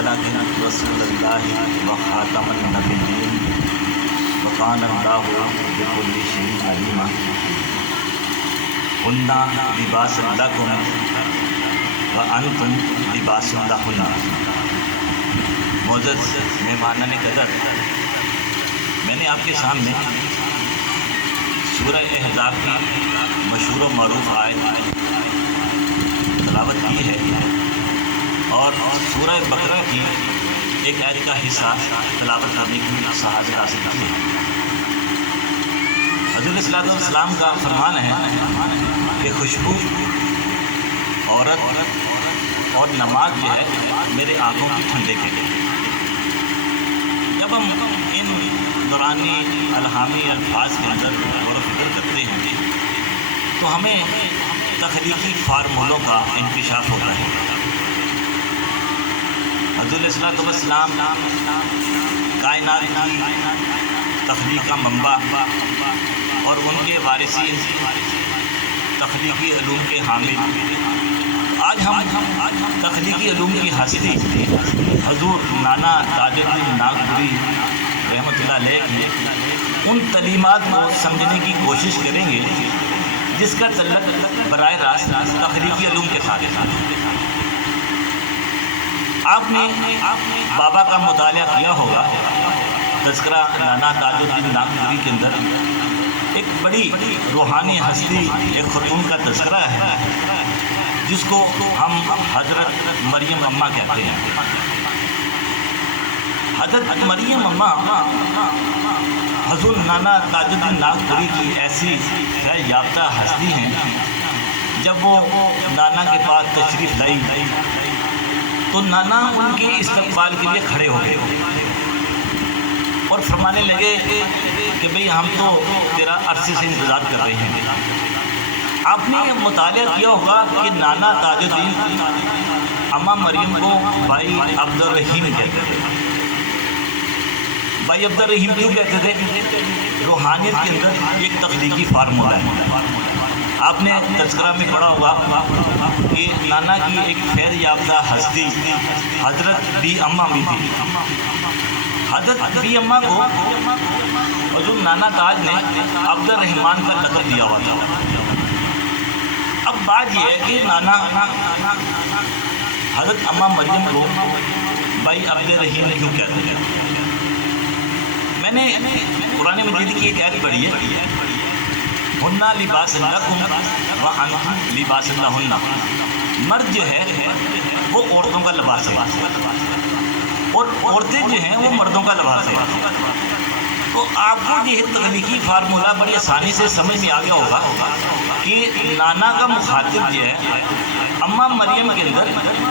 ولكن رسول اللہ و خاتم النبیین وکان اللہ بکل شیء علیما ہن لباس لکم وانتم لباس لہن۔ معزز مہمانان قدر، میں نے آپ کے سامنے سورہ احزاب کی مشہور و معروف آیت تلاوت کی ہے اور سورہ بقرہ کی ایک آیت کا حصہ تلاوت کرنے کی سعادت حاصل کی ہے۔ حضور صلی اللہ علیہ وسلم کا فرمان ہے کہ خوشبو، عورت اور نماز جو ہے میرے آنکھوں کی ٹھنڈے کے لیے۔ جب ہم ان دورانی الہامی الفاظ کے اندر غور و فکر کرتے ہیں تو ہمیں تخلیقی فارمولوں کا انکشاف ہوتا ہے۔ حضور صلی اللہ علیہ وسلم کائنات کی تخلیق کا منبع اور ان کے وارثین، تخلیقی علوم کے حامل۔ آج ہم تخلیقی علوم کی حاصلی حضور نانا تاج الدین ناگپوری رحمۃ اللہ علیہ کی ان تعلیمات کو سمجھنے کی کوشش کریں گے جس کا تعلق براہ راست تخلیقی علوم کے ساتھ ہے۔ آپ نے بابا کا مطالعہ کیا ہوگا، تذکرہ نانا تاج الدین ناگپوری کے اندر ایک بڑی روحانی ہستی، ایک خاتون کا تذکرہ ہے جس کو ہم حضرت مریم اماں کہتے ہیں۔ حضرت مریم اماں حضور نانا تاج الدین ناگپوری کی ایسی خیر یافتہ ہستی ہیں، جب وہ نانا کے پاس تشریف لائی تو نانا ان کے استقبال کے لیے کھڑے ہو گئے اور فرمانے لگے کہ بھئی ہم تو تیرا عرصے سے انتظار کر رہے ہیں۔ آپ نے یہ مطالعہ کیا ہوگا کہ نانا تاج الدین اماں مریم کو بھائی عبد الرحیم کہتے تھے۔ بھائی عبد الرحیم کیوں کہتے تھے؟ روحانیت کے اندر ایک تخلیقی فارمولہ ہے۔ آپ نے تذکرہ میں پڑھا ہوگا کہ نانا کی ایک خیر یافتہ ہستی حضرت بی اماں بھی تھی۔ حضرت بی اماں کو حضور نانا تاج نے عبد الرحمن کا لقب دیا ہوا تھا۔ اب بات یہ ہے کہ نانا حضرت اماں مریم کو بھائی عبد الرحیم کیوں کہتے ہیں؟ میں نے قرآن مجید کی ایک آیت پڑھی ہے، ہن لباس لکم وانتم لباس لہن۔ مرد جو ہے وہ عورتوں کا لباس ہے اور عورتیں جو ہیں وہ مردوں کا لباس ہے۔ تو آپ کو یہ تکنیکی فارمولہ بڑی آسانی سے سمجھ میں آ گیا ہوگا کہ نانا کا مخاطب جو ہے اماں مریم کے اندر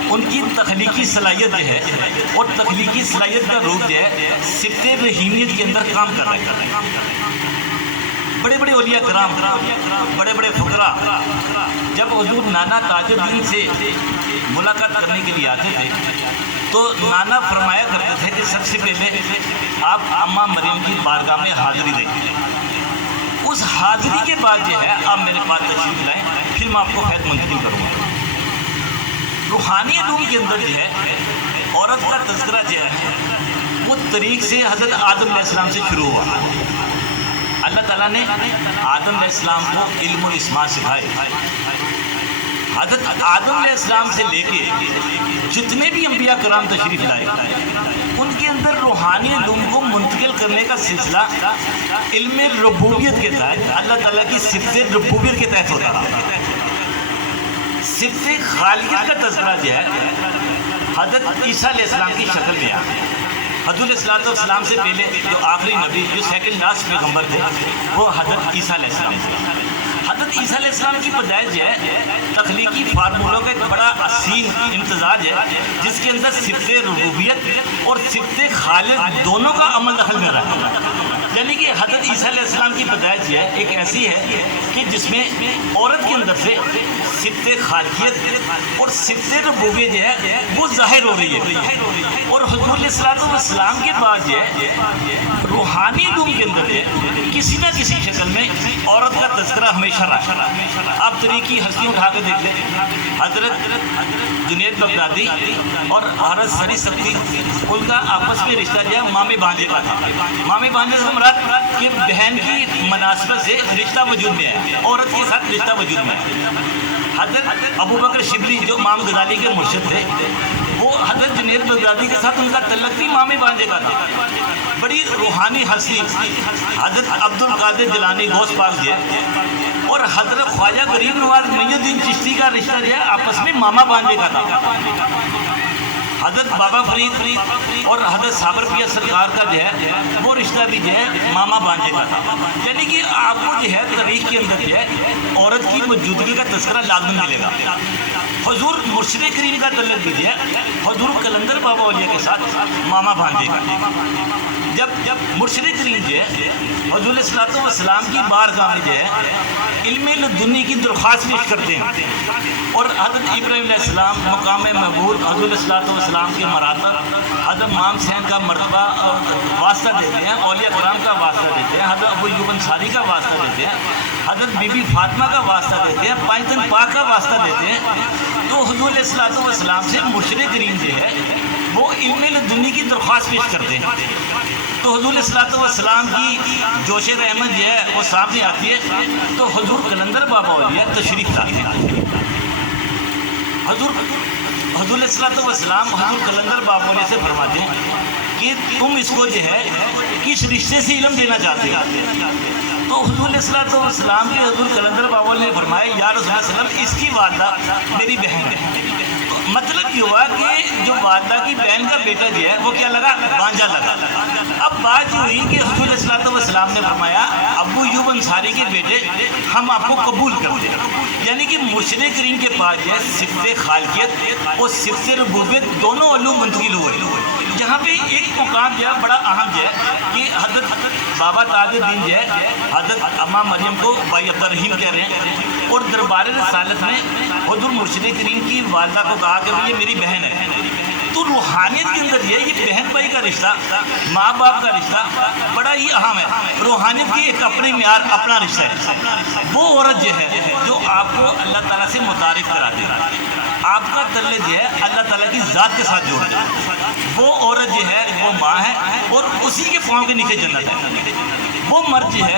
ان کی تخلیقی صلاحیت جو ہے اور تخلیقی صلاحیت کا روپ جو ہے صفت رحیمیت کے اندر کام کر رہے ہیں۔ بڑے بڑے اولیاء کرام، بڑے بڑے فقراء جب حضور نانا تاج الدین سے ملاقات کرنے کے لیے آتے تھے تو نانا فرمایا کرتے تھے کہ سب سے پہلے آپ اماں مریم کی بارگاہ میں حاضری دیں، اس حاضری کے بعد جو ہے آپ میرے پاس تشریف لائیں، پھر میں آپ کو خیر منتقل کروں گا۔ روحانی علوم کے اندر جو ہے عورت کا تذکرہ جو ہے وہ طریق سے حضرت آدم علیہ السلام سے شروع ہوا۔ اللہ تعالیٰ نے آدم علیہ السلام کو علم الاسماء سکھائے۔ حضرت آدم علیہ السلام سے لے کے جتنے بھی انبیاء کرام تشریف لائے ان کے اندر روحانی علوم کو منتقل کرنے کا سلسلہ علم ربوبیت کے تحت، اللہ تعالیٰ کی صفت ربوبیت کے تحت ہوتا رہا۔ صفت خالقیت کا تذکرہ جو ہے حضرت عیسیٰ علیہ السلام کی شکل میں آیا۔ حضور صلی اللہ علیہ وسلم سے پہلے جو آخری نبی، جو سیکنڈ لاسٹ پیغمبر تھے، وہ حضرت عیسیٰ علیہ السلام تھے۔ حضرت عیسیٰ علیہ السلام کی پیدائش جو ہے تخلیقی فارمولوں کا ایک بڑا حسین امتزاج ہے جس کے اندر صفت ربوبیت اور صفت خالق دونوں کا عمل دخل میں رہا ہے۔ یعنی کہ حضرت عیسیٰ علیہ السلام کی پیدائش جو ہے ایک ایسی ہے کہ جس میں عورت کے اندر سے صفت خالقیت اور صفت ربوبیت جو ہے وہ ظاہر ہو رہی ہے، اور حضور علیہ السلام کے بعد جو ہے روحانی علوم کے اندر کسی نہ کسی شکل میں عورت کا تذکرہ ہمیشہ شرح ہے۔ آپ طریقی ہستیوں اٹھا کے دیکھ لیں، حضرت جنید بغدادی اور حضرت سری سبتی، ان کا آپس میں رشتہ جو ہے مامے بھانجے کا تھا۔ مامے بھانجے سے مراد کہ بہن کی مناسبت سے رشتہ وجود میں ہے، عورت کے ساتھ رشتہ وجود میں ہے۔ حضرت ابو بکر شبلی جو امام غزالی کے مرشد تھے، وہ حضرت جنید بغدادی کے ساتھ ان کا تعلق بھی مامے بھانجے کا تھا۔ بڑی روحانی ہستی حضرت عبد القادر جیلانی غوث پاک جو ہے اور حضرت خواجہ غریب نواز معین الدین چشتی کا رشتہ جو ہے آپس میں ماما بھانجے کا تھا۔ حضرت بابا فرید اور حضرت صابر پیر سرکار کا جو ہے وہ رشتہ بھی جو ہے ماما بھانجے کا تھا۔ یعنی کہ آپ کو جو ہے تاریخ کے اندر جو ہے عورت کی موجودگی کا تذکرہ لازم ملے گا۔ حضور مرشد کریم کا تعلق بھی جو ہے حضور قلندر بابا اولیاء کے ساتھ ماما بھانجے کا۔ جب مرشد کریم جو ہے حضور صلی اللہ علیہ وسلم کی بارگاہ میں جو ہے علم لدنی کی درخواست پیش کرتے ہیں اور حضرت ابراہیم علیہ السلام مقام محمود حضور صلی اللہ علیہ وسلم کے مراتب، حضرت امام حسین کا مرتبہ واسطہ دیتے ہیں، اولیاء کرام کا واسطہ دیتے ہیں، حضرت ابو ایوب انصاری کا واسطہ دیتے ہیں، حضرت بی بی فاطمہ کا واسطہ دیتے ہیں، پانچ پاک کا واسطہ دیتے ہیں۔ تو حضور صلی اللہ علیہ وسلم سے مرشد کریم جو ہے وہ علم لدنی کی درخواست پیش کرتے ہیں۔ تو حضور صلی اللہ علیہ وسلم کی جوش رحمت جو ہے وہ سامنے آتی ہے، تو حضور قلندر بابا اولیاء تشریف لاتے ہیں۔ حضور صلی اللہ علیہ وسلم حضور قلندر بابا اولیاء سے فرماتے ہیں کہ تم اس کو جو ہے کس رشتے سے علم دینا چاہتے ہیں؟ تو حضور صلی اللہ علیہ وسلم کے حضور قلندر بابا اولیاء نے فرمایا یا رسول اللہ صلی اللہ علیہ وسلم اس کی والدہ میری بہن ہے۔ مطلب یہ ہوا کہ جو والدہ کی بہن کا بیٹا جو ہے وہ کیا لگا؟ بانجا لگا۔ اب بات یہ ہوئی کہ حضور صلی اللہ علیہ وسلم نے فرمایا ابو ایوب انصاری کے بیٹے ہم آپ کو قبول کرتے ہیں۔ یعنی کہ مرشد کریم کے پاس جو ہے صفت خالقیت اور صفت ربوبیت دونوں علوم منتقل ہوئے۔ جہاں پہ ایک مقام جو ہے بڑا اہم جو ہے کہ حضرت بابا تاج الدین جو ہے حضرت اماں مریم کو بھائی عبد الرحیم کہہ رہے ہیں اور دربار رسالت میں حضور مرشد کریم کی والدہ کو کہا کہ یہ میری بہن ہے۔ تو روحانیت کے اندر یہ بہن بھائی کا رشتہ، ماں باپ کا رشتہ بڑا ہی اہم ہے۔ روحانیت کی ایک اپنے معیار اپنا رشتہ ہے۔ وہ عورت جو ہے جو آپ کو اللہ تعالیٰ سے متعارف کراتے ہیں، آپ کا تعلق جو ہے اللہ تعالیٰ کی ذات کے ساتھ جوڑ ہے، وہ عورت جو ہے وہ ماں ہے اور اسی کے پاؤں کے نیچے جنت ہے۔ وہ مرد جو ہے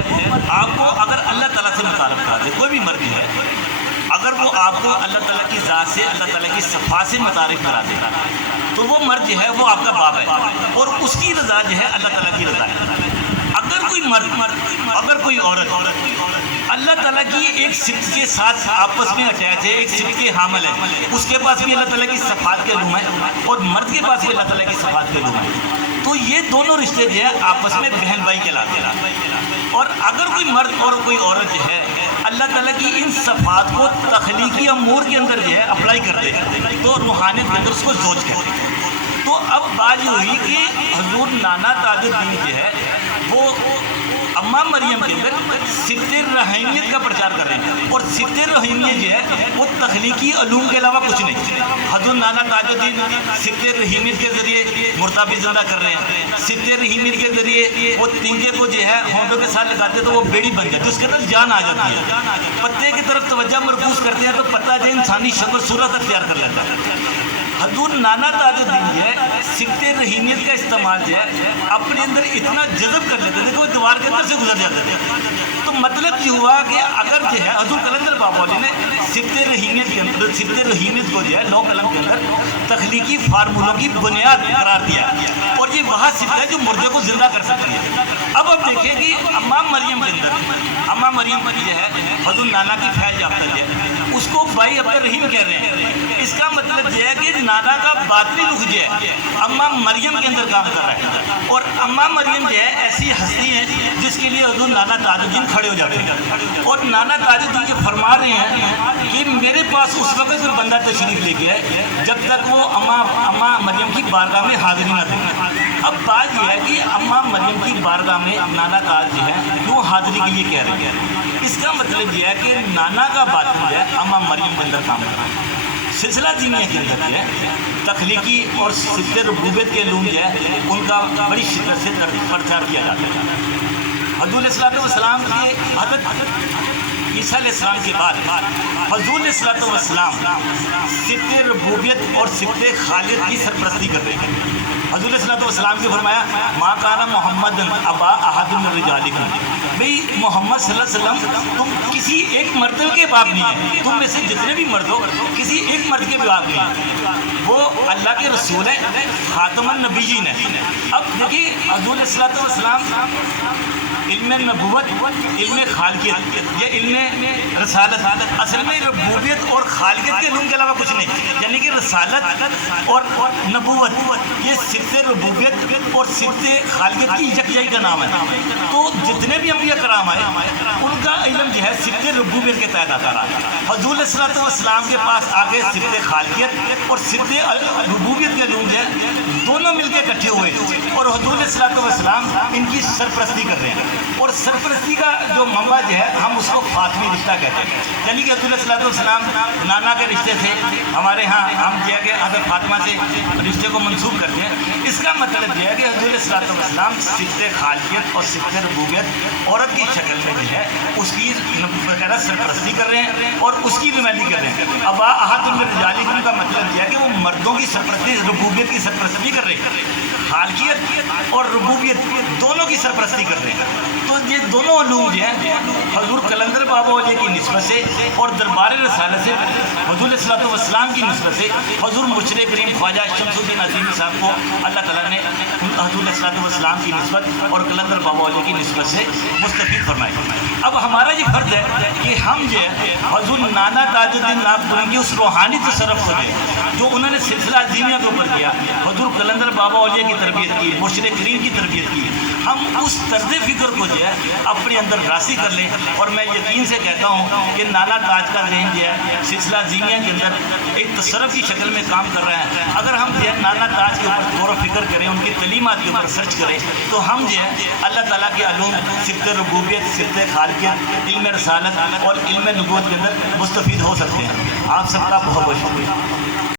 آپ کو اگر اللہ تعالیٰ سے متعارف کراتے، کوئی بھی مرد جو ہے اگر وہ آپ کو اللہ تعالیٰ کی ذات سے اللہ تعالیٰ کی صفات سے متعارف کرا دے تو وہ مرد جو ہے وہ آپ کا باپ ہے اور اس کی رضا جو ہے اللہ تعالیٰ کی رضا ہے۔ اگر کوئی مرد اگر کوئی عورت اللہ تعالیٰ کی ایک صفت کے ساتھ آپس میں اٹیچ ہے، ایک صفت کے حامل ہے، اس کے پاس بھی اللہ تعالیٰ کی صفات کے علوم ہے اور مرد کے پاس بھی اللہ تعالیٰ کی صفات کے علوم ہے، تو یہ دونوں رشتے جو ہے آپس میں بہن بھائی کہلاتے ہیں۔ اور اگر کوئی مرد اور کوئی عورت جو ہے اللہ تعالیٰ کی ان صفات کو تخلیقی امور کے اندر جو ہے اپلائی کرتے ہیں تو روحانیت کے اندر اس کو زوج کہتے ہیں۔ تو اب بات یہ ہوئی کہ حضور نانا تاج الدین جو ہے وہ اماں مریم کے اندر صفت رحیمیت کا پرچار کر رہے ہیں اور صفت رحیمیت جو ہے وہ تخلیقی علوم کے علاوہ کچھ نہیں۔ حضور نانا تاج الدین صفت رحیمیت کے ذریعے مرتبہ زندہ کر رہے ہیں، صفت رحیمیت کے ذریعے وہ تینکے کو جو ہے ہونٹوں کے ساتھ لگاتے تو وہ بیڑی بن جاتی ہے، اس کے اندر جان آ جاتی ہے، پتے کی طرف توجہ مرکوز کرتے ہیں تو پتا جو انسانی شکل صورت اختیار کر لیتا ہے۔ حضور نانا تاج الدین جو ہے صفت رحیمیت کا استعمال جو ہے اپنے اندر اتنا جذب کر لیتے تھے کہ وہ دیوار کے اندر سے گزر جاتے تھے۔ تو مطلب یہ ہوا کہ اگر جو ہے حضور قلندر بابا نے صفت رحیمیت کے اندر صفت رحیمیت کو جو ہے لوح قلم کے اندر تخلیقی فارمولوں کی بنیاد قرار دیا اور یہ وہاں صفت ہے جو مردے کو زندہ کر سکتی ہے۔ اب آپ دیکھیں کہ اماں مریم کے اندر اماں مریم جو ہے حضور نانا کی فیض یافتہ جو ہے اس کو بھائی عبد الرحیم کہہ رہے ہیں۔ اس کا مطلب یہ ہے کہ نانا کا باطنی رخ جو ہے اماں مریم کے اندر کام کر رہا ہے اور اماں مریم جو ہے ایسی ہستی ہے جس کے لیے حضور نانا تاج الدین کھڑے ہو جاتے ہیں اور نانا تاج الدین جو فرما رہے ہیں کہ میرے پاس اس وقت پھر بندہ تشریف لے کے آئے جب تک وہ اماں مریم کی بارگاہ میں حاضری نہ دیں۔ اب بات یہ ہے کہ اماں مریم کی بارگاہ میں نانا تاج جو ہے کیوں حاضری کے لیے کہہ رہے ہیں؟ اس کا مطلب یہ ہے کہ نانا کا باطن جو ہے اماں مریم کے اندر کام کر رہا ہے۔ سلسلہ دینیہ کے اندر جو ہے تخلیقی اور صفت ربوبیت کے علوم جو ہے ان کا بڑی شدت سے پرچار کیا جاتا ہے۔ حضور صلی اللہ علیہ وسلم کی عیسیٰ علیہ السلام کے بعد حضور علیہ الصلوۃ والسلام صفت ربوبیت اور صفت خالقیت کی سرپرستی کر رہے ہیں۔ حضور علیہ الصلوۃ والسلام نے فرمایا ما کان محمد ابا احد من رجالکم، بھئی محمد صلی اللہ علیہ وسلم تم کسی ایک مرد کے باپ نہیں ہیں، تم میں سے جتنے بھی مرد ہو کسی ایک مرد کے بھی باپ نہیں ہیں، وہ اللہ کے رسول ہیں، خاتم النبیین ہیں۔ اب دیکھیے حضور علیہ الصلوۃ والسلام علم نبوت، علم خالقیت یا علم رسالت، اصل میں ربوبیت اور خالقیت کے علوم کے علاوہ کچھ نہیں، یعنی کہ رسالت اور نبوت یہ صفت ربوبیت اور صفت خالقیت کی یکجائی کا نام ہے۔ تو جتنے بھی انبیاء کرام آئے ان کا علم جو ہے صفت ربوبیت کے تحت آتا رہا۔ حضور علیہ الصلوۃ والسلام کے پاس آگے صفت خالقیت اور صفت ربوبیت کے علوم جو ہے دونوں مل کے اکٹھے ہوئے، اور حضور علیہ الصلوۃ والسلام ان کی سرپرستی کر رہے ہیں۔ اور سرپرستی کا جو منبع جو ہے ہم اس کو فاطمی رشتہ کہتے ہیں، یعنی کہ حضور علیہ الصلوۃ والسلام نانا کے رشتے سے ہمارے ہاں ہم جو ہے کہ حضرت فاطمہ سے رشتے کو منسوخ کرتے ہیں۔ اس کا مطلب یہ ہے کہ حضور علیہ الصلوۃ والسلام صفت خالقیت اور صفت ربوبیت عورت کی شکل میں جو ہے اس کی وغیرہ سرپرستی کر رہے ہیں اور اس کی نمائندگی کر رہے ہیں۔ ابا احد من رجالکم کا مطلب یہ ہے کہ وہ مردوں کی سرپرستی، ربوبیت کی سرپرستی کر رہے ہیں، خالقیت اور ربوبیت دونوں کی سرپرستی کر رہے ہیں۔ تو یہ دونوں علوم جو ہیں حضور قلندر بابا اولیاء کی نسبت سے اور دربار رسالت سے حضور علیہ الصلوۃ والسلام کی نسبت سے حضور مرشد کریم خواجہ شمس الدین عظیمی صاحب کو اللہ تعالیٰ نے حضور علیہ الصلوۃ والسلام کی نسبت اور قلندر بابا اولیاء کی نسبت سے مستفید فرمائی۔ اب ہمارا یہ فرض ہے کہ ہم جو ہے حضور نانا تاج الدین ناگپوری کی اس روحانی تصرف سے جو انہوں نے سلسلہ عظیمیہ کے اوپر کیا، حضور قلندر بابا اولیاء کی تربیت کی، مرشد کریم کی تربیت کی، ہم اس طرز فکر کو جو ہے اپنے اندر راسخ کر لیں۔ اور میں یقین سے کہتا ہوں کہ نانا تاج کا ذہن جو ہے سلسلہ عظیمیہ کے اندر ایک تصرف کی شکل میں کام کر رہا ہے۔ اگر ہم جو ہے نانا تاج کے اوپر غور و فکر کریں، ان کی تعلیمات کے اوپر سرچ کریں، تو ہم جو ہے اللہ تعالیٰ کے علوم صفت ربوبیت، صفت خالقیت، علم رسالت اور علم نبوت کے اندر مستفید ہو سکتے ہیں۔ آپ سب کا بہت بہت شکریہ۔